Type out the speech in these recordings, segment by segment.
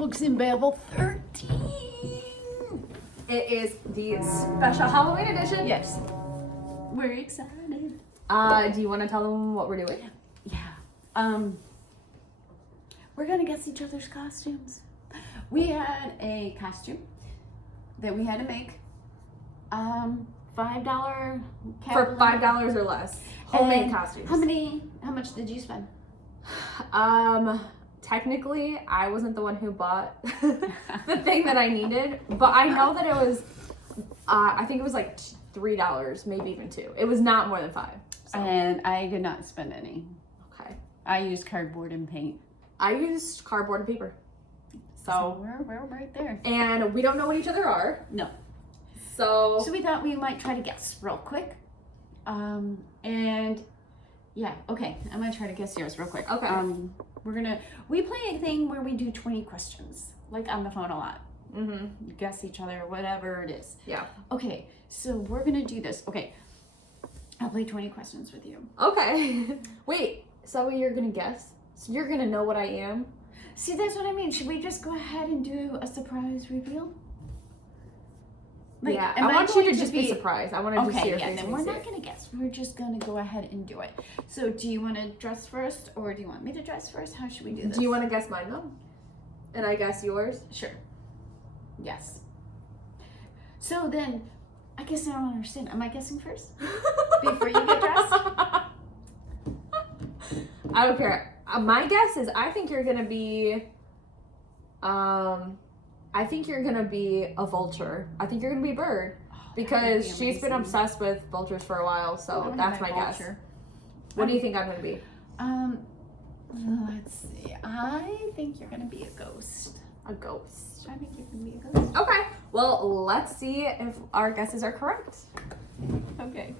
Books in Babble 13. It is the special Halloween edition. Yes. We're excited. Do you want to tell them what we're doing? Yeah. We're gonna guess each other's costumes. We had a costume that we had to make. $5 For $5 or less. Homemade costumes. How much did you spend? Technically, I wasn't the one who bought the thing that I needed, but I know that it was, I think it was like $3, maybe even $2. It was not more than $5. So. And I did not spend any. Okay. I used cardboard and paint. I used cardboard and paper. So we're right there. And we don't know what each other are. No. So we thought we might try to guess real quick. And yeah, okay. I'm gonna try to guess yours real quick. Okay. We play a thing where we do 20 questions, like on the phone a lot. Mm-hmm. You guess each other, whatever it is. Yeah. Okay, so we're gonna do this. Okay. I'll play 20 questions with you. Okay. Wait, so you're gonna guess? So you're gonna know what I am? See, that's what I mean. Should we just go ahead and do a surprise reveal? Like, yeah, I want you to just be surprised. I want to just see your face. Then we're not going to guess. We're just going to go ahead and do it. So do you want to dress first or do you want me to dress first? How should we do this? Do you want to guess mine though? And I guess yours? Sure. Yes. So then, I guess I don't understand. Am I guessing first? Before you get dressed? I don't care. My guess is I think you're going to be... I think you're gonna be a vulture. I think you're gonna be a bird because she's been obsessed with vultures for a while. So that's my guess. What do you think I'm gonna be? Let's see. I think you're gonna be a ghost. A ghost. I think you're gonna be a ghost. Okay. Well, let's see if our guesses are correct. Okay.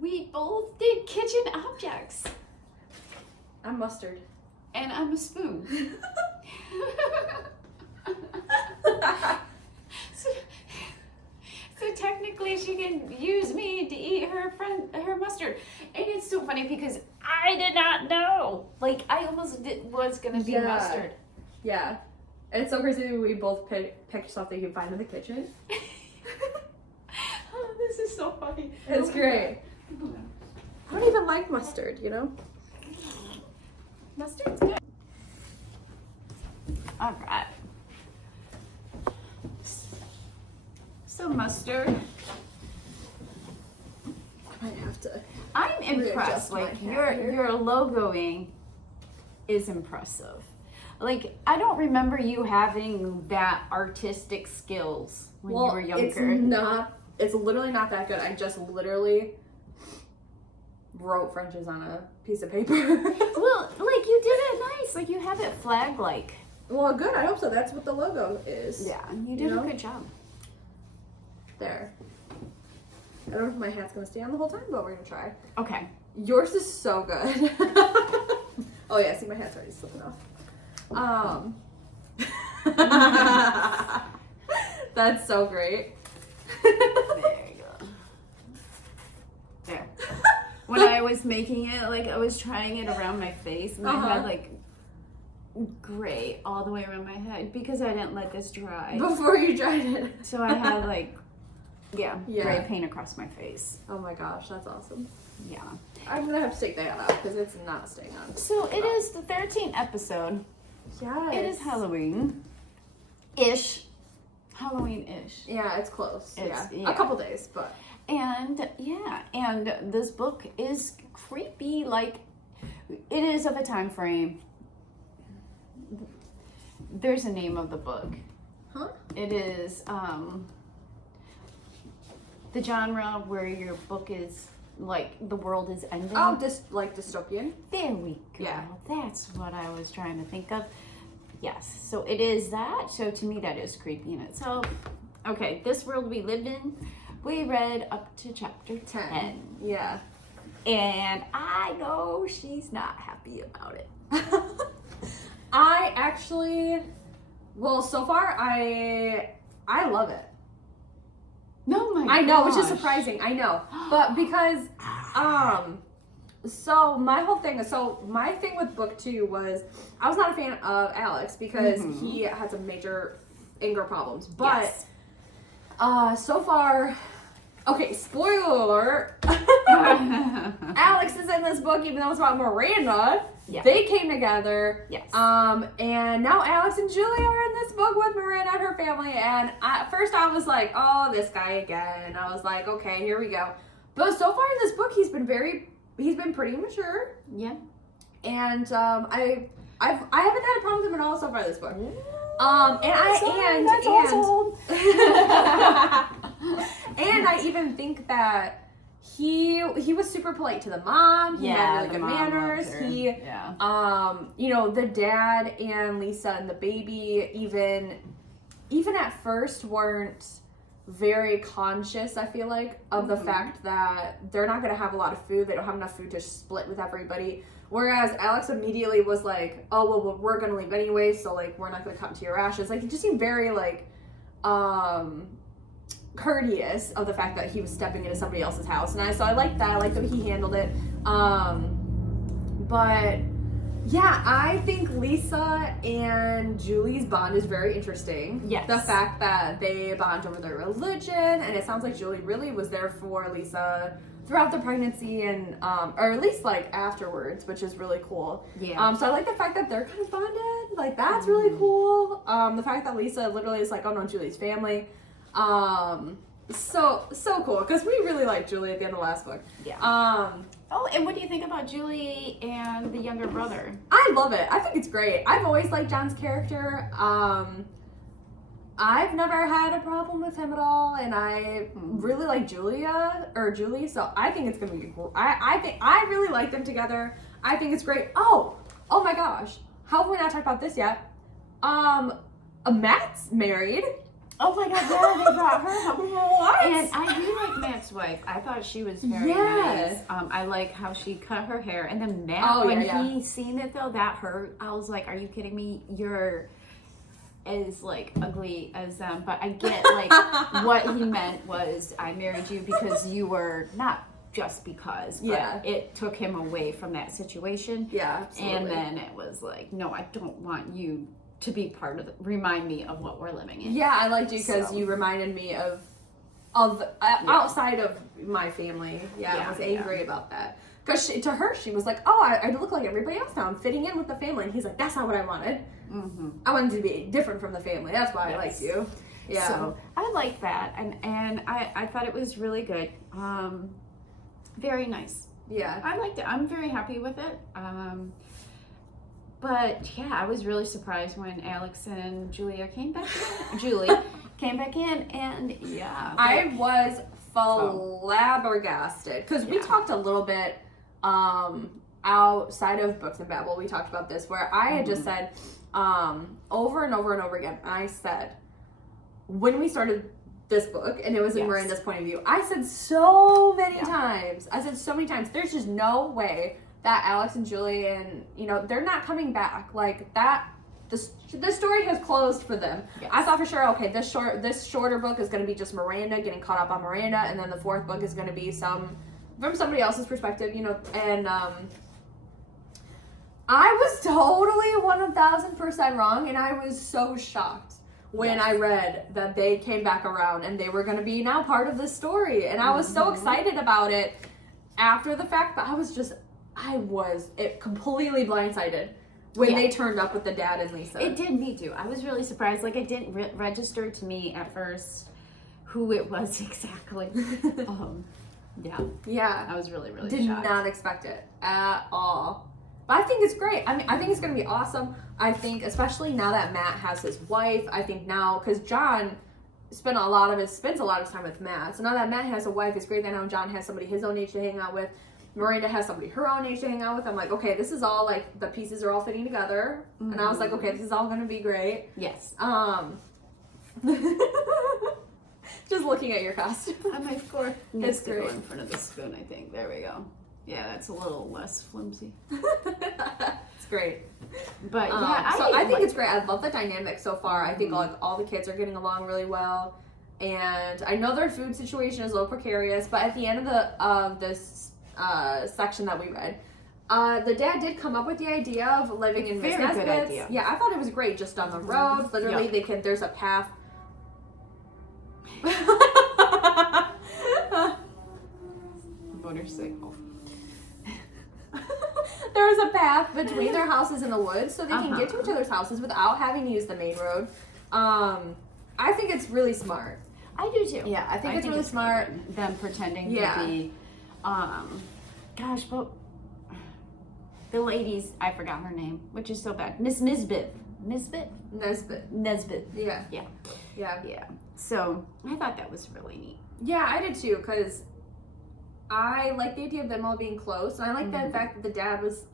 We both did kitchen objects. I'm mustard. And I'm a spoon. So technically she can use me to eat her mustard. And it's so funny because I did not know. Like, I almost was going to be mustard. Yeah. And it's so crazy that we both picked something you find in the kitchen. Oh, this is so funny. It's great. I don't even like mustard, you know? Mustard's good. All right. So mustard. I might have to. I'm impressed. Like your logoing is impressive. Like, I don't remember you having that artistic skills when you were younger. It's literally not that good. I just literally wrote Frenches on a piece of paper. Well, like, you did it nice. Like, you have it flag-like. Well, good. I hope so. That's what the logo is. Yeah, you did a good job. There. I don't know if my hat's gonna stay on the whole time, but we're gonna try. Okay. Yours is so good. Oh yeah, see my hat's already slipping off. That's so great. There you go. There. When I was making it, like, I was trying it around my face, and I had like gray all the way around my head because I didn't let this dry. Before you dried it. So I had like gray paint across my face. Oh my gosh, that's awesome. Yeah. I'm gonna have to take that out because it's not staying on. So it is the 13th episode. Yes. It is Halloween-ish. Halloween-ish. Yeah, it's close. Yeah. A couple days, but. And this book is creepy. Like, it is of a time frame. There's a name of the book. Huh? It is the genre where your book is like the world is ending. Oh, like dystopian. There we go. Yeah. That's what I was trying to think of. Yes. So it is that. So to me, that is creepy in itself. Okay, this world we lived in. We read up to chapter 10. Yeah. And I know she's not happy about it. I actually, well, so far I love it. No, my I know, gosh. which is surprising. I know, but because So my thing with book 2 was I was not a fan of Alex because he had some major anger problems. But so far, okay, spoiler alert. Alex is in this book, even though it's about Miranda. Yeah. They came together. Yes. And now Alex and Julie are in this book with Miranda and her family. And at first I was like, oh, this guy again. I was like, okay, here we go. But so far in this book, he's been pretty mature. Yeah. And I haven't had a problem with him at all so far in this book. And I even think that he was super polite to the mom. He had really good manners. The dad and Lisa and the baby even at first weren't very conscious, I feel like, of the fact that they're not going to have a lot of food. They don't have enough food to split with everybody. Whereas Alex immediately was like, oh, well, we're going to leave anyway, so, like, we're not going to cut into your ashes. Like, he just seemed very, like, courteous of the fact that he was stepping into somebody else's house. And so I liked that. I liked that he handled it. But, yeah, I think Lisa and Julie's bond is very interesting. Yes. The fact that they bond over their religion, and it sounds like Julie really was there for Lisa throughout the pregnancy and, or at least, like, afterwards, which is really cool. Yeah. So I like the fact that they're kind of bonded. Like, that's really cool. The fact that Lisa literally is like, oh no, Julie's family. So cool, because we really liked Julie at the end of the last book. Yeah. And what do you think about Julie and the younger brother? I love it. I think it's great. I've always liked John's character. I've never had a problem with him at all, and I really like Julie, so I think it's gonna be cool. I really like them together. I think it's great. Oh my gosh. How have we not talked about this yet? Matt's married. Oh my god, yeah, they brought her home. What? And I do like Matt's wife. I thought she was very nice. I like how she cut her hair. And then Matt, when he seen it though, that hurt. I was like, are you kidding me? You're as like ugly as them. But I get like what he meant was I married you because you were not just because, but it took him away from that situation. Yeah, absolutely. And then it was like, no, I don't want you to be part of remind me of what we're living in. Yeah, I liked you because you reminded me of outside of my family. I was angry about that. Because to her, she was like, oh, I look like everybody else now. I'm fitting in with the family. And he's like, that's not what I wanted. I wanted to be different from the family. That's why I liked you. Yeah. So I liked that. And I thought it was really good. Very nice. Yeah. I liked it. I'm very happy with it. But yeah, I was really surprised when Alex and Julia came back in. Julie came back in, and I was flabbergasted because we talked a little bit outside of Books and Babble. We talked about this where I had just said over and over and over again. I said when we started this book, and it was in Miranda's point of view. I said so many times. There's just no way that Alex and Julie and, they're not coming back. Like, that, the story has closed for them. Yes. I thought for sure, okay, this shorter book is going to be just Miranda, getting caught up on Miranda, and then the fourth book is going to be from somebody else's perspective, and, I was totally 1000% wrong, and I was so shocked when I read that they came back around, and they were going to be now part of this story, and I was so excited about it after the fact, but I was completely blindsided when they turned up with the dad and Lisa. It did me too. I was really surprised. Like, it didn't register to me at first who it was exactly. I was really, really shocked. Did not expect it at all. But I think it's great. I mean, I think it's going to be awesome. I think, especially now that Matt has his wife, I think now, because John spends a lot of his time with Matt. So now that Matt has a wife, it's great that now John has somebody his own age to hang out with. Miranda has somebody her own age to hang out with. I'm like, okay, this is all like the pieces are all fitting together. And I was like, okay, this is all gonna be great. Yes. Just looking at your costume. My fork needs to go in front of the spoon, I think. There we go. Yeah, that's a little less flimsy. It's great. But I think it's great. I love the dynamic so far. I think like all the kids are getting along really well. And I know their food situation is a little precarious, but at the end of section that we read. The dad did come up with the idea of living in Miss Very good Nesbitt's. idea. Yeah, I thought it was great. Just on the road, literally, Yep. there's a path. Motorcycle. There's a path between their houses in the woods, so they can get to each other's houses without having to use the main road. I think it's really smart. I do too. Yeah, I think it's really smart. Good. Them pretending Yeah. to be, gosh, but the ladies, I forgot her name, which is so bad. Miss Nesbitt. Nesbitt. Yeah. Yeah. So I thought that was really neat. Yeah, I did too, because I like the idea of them all being close. And I like the fact that the dad was,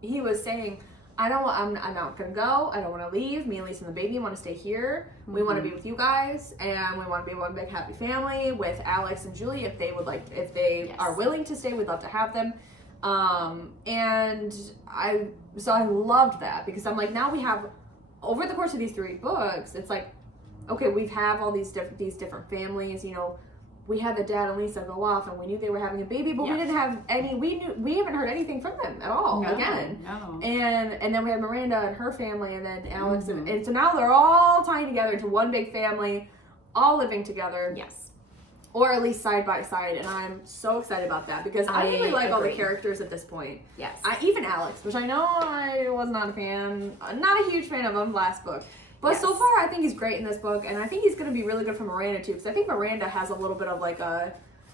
he was saying, I'm not gonna go. I don't want to leave. Me, Elise, and the baby want to stay here. We want to be with you guys, and we want to be one big happy family with Alex and Julie. If they are willing to stay, we'd love to have them. And I loved that, because I'm like, now we have, over the course of these 3 books, it's like, okay, we have all these different families. We had the dad and Lisa go off, and we knew they were having a baby, but we didn't have any. We haven't heard anything from them at all again. No. And then we had Miranda and her family, and then Alex, and so now they're all tying together into one big family, all living together. Yes. Or at least side by side, and I'm so excited about that, because I really like all the characters at this point. Yes. Even Alex, which I know I was not a huge fan of him last book. But so far, I think he's great in this book, and I think he's going to be really good for Miranda, too, because I think Miranda has a little bit of,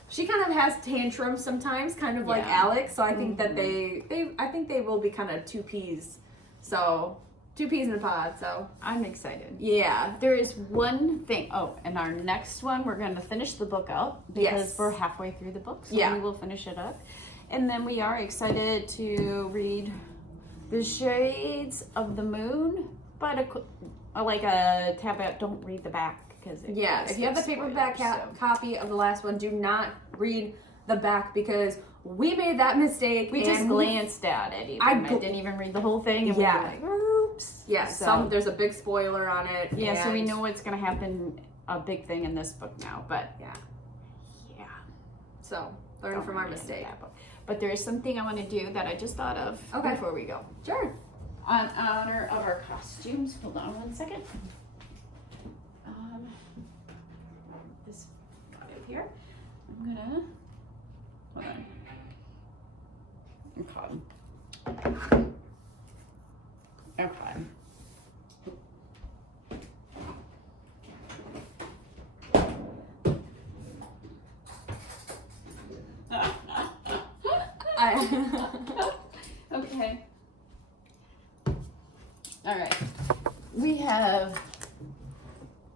she kind of has tantrums sometimes, kind of like Alex, so I think that I think they will be kind of 2 peas. So, 2 peas in a pod, so. I'm excited. Yeah. There is one thing. Oh, and our next one, we're going to finish the book out, because we're halfway through the book, so we will finish it up. And then we are excited to read The Shades of the Moon, but a tab out. Don't read the back, because if you have the paperback copy of the last one, do not read the back, because we made that mistake. We just glanced at it. I didn't even read the whole thing. And we were like, oops. Yeah. There's a big spoiler on it. Yeah. So we know what's going to happen. A big thing in this book now, but yeah. So learn from our mistake. But there is something I want to do that I just thought of before we go. Sure. On honor of our costumes, hold on one second. This got it here. I'm gonna hold on. I'm caught. Okay. Okay. All right. We have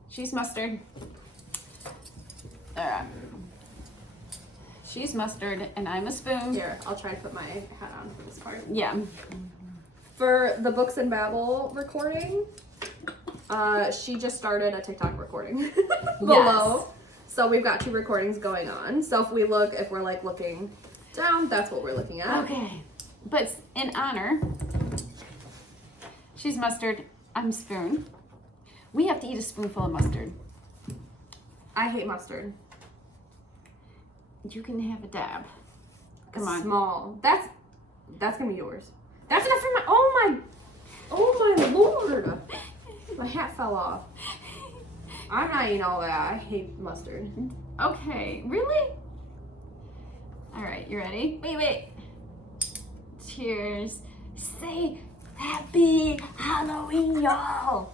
She's Mustard. She's Mustard, and I'm a Spoon. Here, I'll try to put my hat on for this part. Yeah. For the Books and Babble recording, she just started a TikTok recording below. So we've got 2 recordings going on. So if we're looking down, that's what we're looking at. Okay. But in honor, She's Mustard, I'm Spoon. We have to eat a spoonful of mustard. I hate mustard. You can have a dab. Come on. Small. That's gonna be yours. That's enough for my. Oh my lord! My hat fell off. I'm not eating all that. I hate mustard. Okay. Really? All right. You ready? Wait. Cheers. Say Happy Halloween, y'all.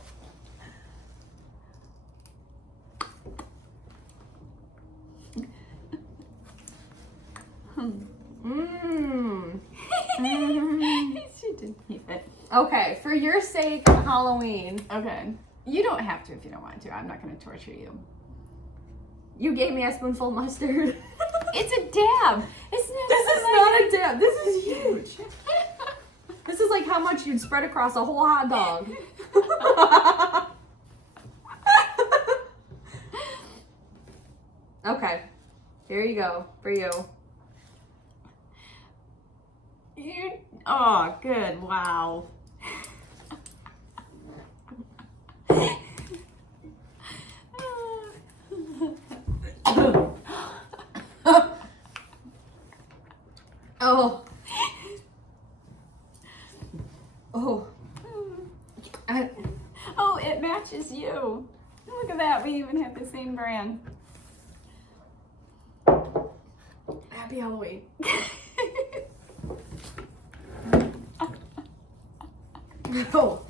She didn't eat it. Okay, for your sake, Halloween. Okay. You don't have to if you don't want to. I'm not going to torture you. You gave me a spoonful of mustard. It's a dab. This is not a dab. This is huge. This is like how much you'd spread across a whole hot dog. Okay. Here you go. For you. Oh, good. Wow. matches you. Look at that. We even have the same brand. Happy Halloween. Oh,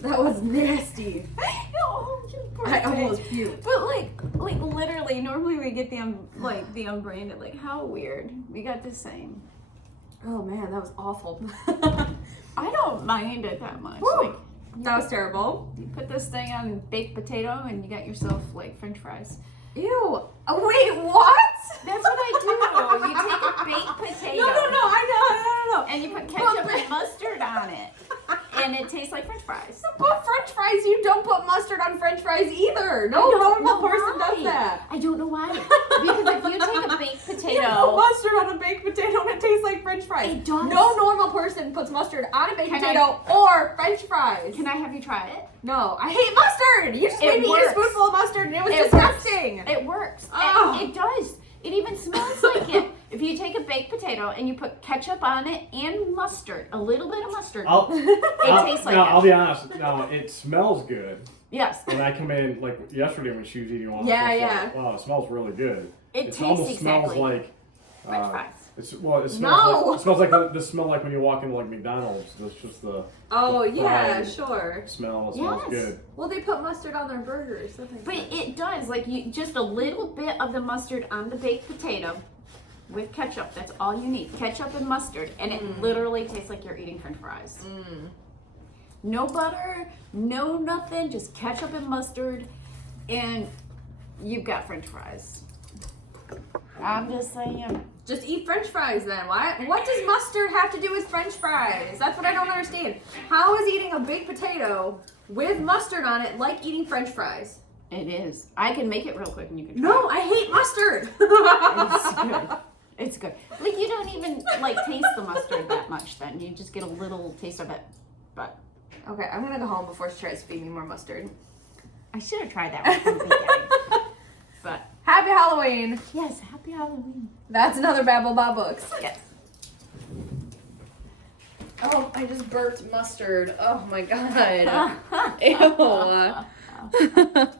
that was nasty. Oh, you poor I thing. almost puked. But like literally, normally we get the the unbranded. Like how weird. We got the same. Oh man, that was awful. I don't mind it that much. Woo. Like That was terrible. you put this thing on baked potato and you got yourself like French fries. Ew. Oh, wait, what? That's what I do. You take a baked potato. No, I know. And you put ketchup and mustard on it. And it tastes like French fries. But French fries, you don't put mustard on French fries either. No normal person does that. I don't know why. Because if you take a baked You potato. put mustard on a baked potato and it tastes like French fries. It does. No normal person puts mustard on a baked Can potato or French fries. Can I have you try it? No, I hate mustard. You just It made me eat a works. spoonful of mustard and it was It disgusting. It works. Oh. It does. It even smells like it. If you take a baked potato and you put ketchup on it and mustard, a little bit of mustard, it tastes like I'll it. be honest. No, it smells good. Yes. When I come in, like yesterday when she was eating one, Yeah, I was yeah. like, wow, it smells really good. It It tastes almost exactly smells like French fries. It smells No. like, it smells like the smell like when you walk into like McDonald's. That's just the Oh, the yeah, fried sure. smell. It smells Yes. good. Well, they put mustard on their burgers. That makes But sense. it does. Like you just a little bit of the mustard on the baked potato with ketchup. That's all you need. Ketchup and mustard. And it literally tastes like you're eating French fries. No butter, no nothing, just ketchup and mustard, and you've got French fries. I'm just saying. Just eat French fries then. What does mustard have to do with French fries? That's what I don't understand. How is eating a baked potato with mustard on it like eating French fries? It is. I can make it real quick and you can try No, I hate mustard. It's good. It's good. Like you don't even like taste the mustard that much then. You just get a little taste of it. But Okay, I'm gonna go home before she tries to feed me more mustard. I should have tried that one from the beginning. But Happy Halloween. yes, happy Halloween. That's another Babble books. Yes. Oh, I just burped mustard. Oh my god. Ew.